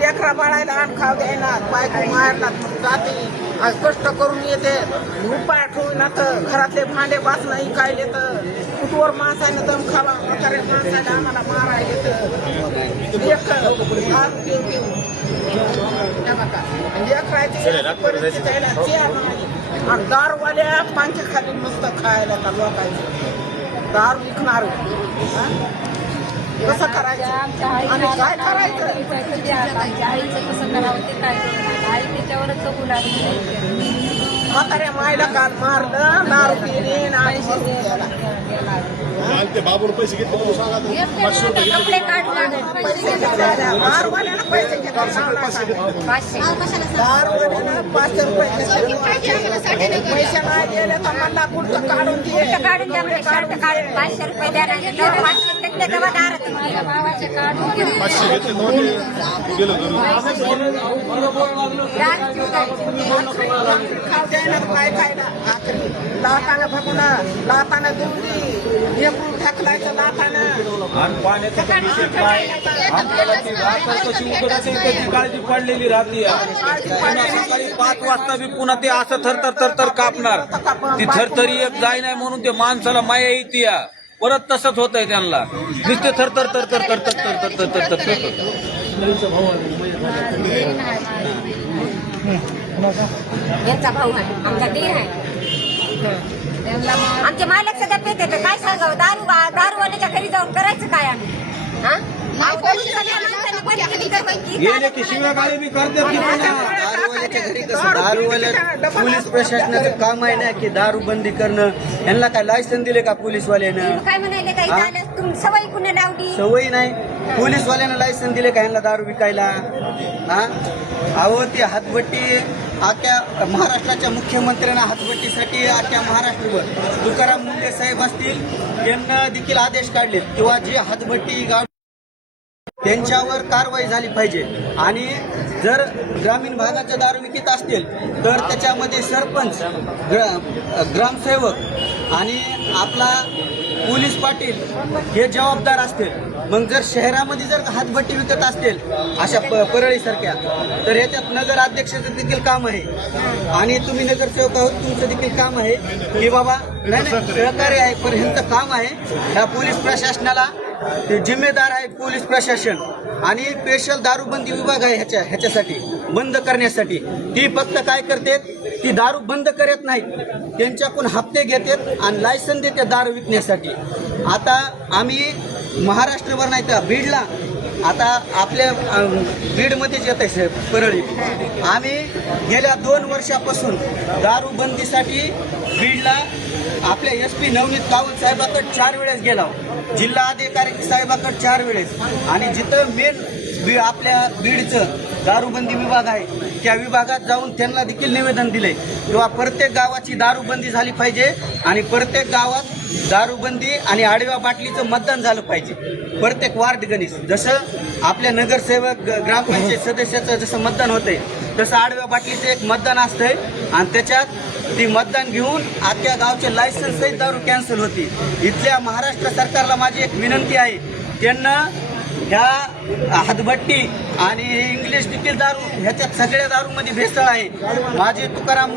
लेकरा बाळायला आण खाऊ द्यायला बायको मारला जाते कष्ट करून येते उपाय ठेवून तर घरातले भांडे बासणं इकायले तर कुठवर माणसाने दम खावा म्हातारे माणसाने आम्हाला मारायले तर परिस्थिती आहे ना ते आणि दारूवाल्या पांचे खाली मस्त खायला का लोकांचे दारू विकणार कसं करायचं आणि काय करायचं कसं करावं ते काय आई त्याच्यावरच जगू लागली म्हाताऱ्या मायला काल मारलं दारू पिणे ते बाबून पैसे घेतले म्हणून सांगा कपडे काढू दारूवाल्यानं पैसे घेतले दारूवाल्यानं 500 रुपये घेतले पैसे नाही दिले तर मला कुठं काढून दे काढून द्या म्हणजे शर्ट काढून 500 रुपये द्या 500 घेतले तेव्हा दारात भावाचे काढून 500 घेतले नव्हते गेलो खाऊ द्यायला काय खायला आखरी लाटानं भगुणं लाटानं देवली लेकरून ढकलायचं लाटानं आणि पाण्याचा विषय काय आपल्याला ती रात्र कशी उघड असेल त्याची काळजी पडलेली राहते सकाळी 5 वाजता बी पुन्हा ते असं थरथर थरथर कापणार ती थरथरी एक जाय नाही म्हणून ते माणसाला माया येते परत तसंच होत आहे त्यांना नुसते थरथर थरथर थरथर थरथर थरथर थरथर यांचा भाऊ आहे आमचा दीर आहे आमचे मालक सध्या पेते तर काय सांगावं दारूवाल्याच्या घरी जाऊन करायचं काय आम्ही गेले की शिवागाळी बी करते दारूवाल्याच्या घरी कसं दारूवाल्या पोलीस प्रशासनाचं काम आहे ना की दारू बंदी करणं यांना काय लायसन दिले का पोलीसवाल्यानं काय म्हणाले काही झालं तुम्ही सवयी कुणी लावली सवयी नाही पोलीसवाल्यानं लायसन दिले का यांना दारू विकायला हा अहो ती हातभट्टी आख्या महाराष्ट्राच्या मुख्यमंत्र्यांना हातभट्टीसाठी आख्या महाराष्ट्रभर तुकाराम मुंडे साहेब असतील यांना देखील आदेश काढले किंवा जे हातभट्टी त्यांच्यावर कारवाई झाली पाहिजे आणि जर ग्रामीण भागाच्या दारू विकत असतील तर त्याच्यामध्ये सरपंच ग्रामसेवक आणि आपला पोलीस पाटील हे जबाबदार असतील मग जर शहरामध्ये जर हातभट्टी विकत असतील अशा परळीसारख्या तर याच्यात नगराध्यक्षाचं देखील काम आहे आणि तुम्ही नगरसेवक आहोत तुमचं देखील काम आहे की बाबा नाही सहकार्य आहे पण ह्यांचं काम आहे ह्या पोलीस प्रशासनाला ते जिम्मेदार आहे पोलीस प्रशासन आणि स्पेशल दारूबंदी विभाग आहे ह्याच्यासाठी बंद करण्यासाठी ती फक्त काय करते ती दारू बंद करत नाही त्यांच्याकडून हप्ते घेतात आणि लायसन देते दारू विकण्यासाठी आता आम्ही महाराष्ट्रभर नाही तर बीडला आता आपल्या बीडमध्येच येत आहे परळी आम्ही गेल्या 2 वर्षापासून दारूबंदीसाठी बीडला आपल्या SP नवनीत कावत साहेबाकडे 4 वेळेस गेला जिल्हा अधिकारी साहेबाकडे 4 वेळेस आणि जिथं मेन आपल्या बीडचं दारूबंदी विभाग आहे त्या विभागात जाऊन त्यांना देखील निवेदन दिले किंवा प्रत्येक गावाची दारूबंदी झाली पाहिजे आणि प्रत्येक गावात दारूबंदी आणि आडव्या बाटलीचं मतदान झालं पाहिजे प्रत्येक वार्ड गणित जसं आपल्या नगरसेवक ग्रामपंचायत सदस्याचं जसं मतदान होतंय तसं आडव्या बाटलीचं एक मतदान असतंय आणि त्याच्यात ती मतदान घेऊन अख्ख्या गावचे लायसन्स सहित दारू कॅन्सल होती इथल्या महाराष्ट्र सरकारला माझी एक विनंती आहे त्यांना ह्या हातभट्टी आणि इंग्लिश देखील दारू ह्याच्यात सगळ्या दारूमध्ये भेसळ आहे माझे तुकाराम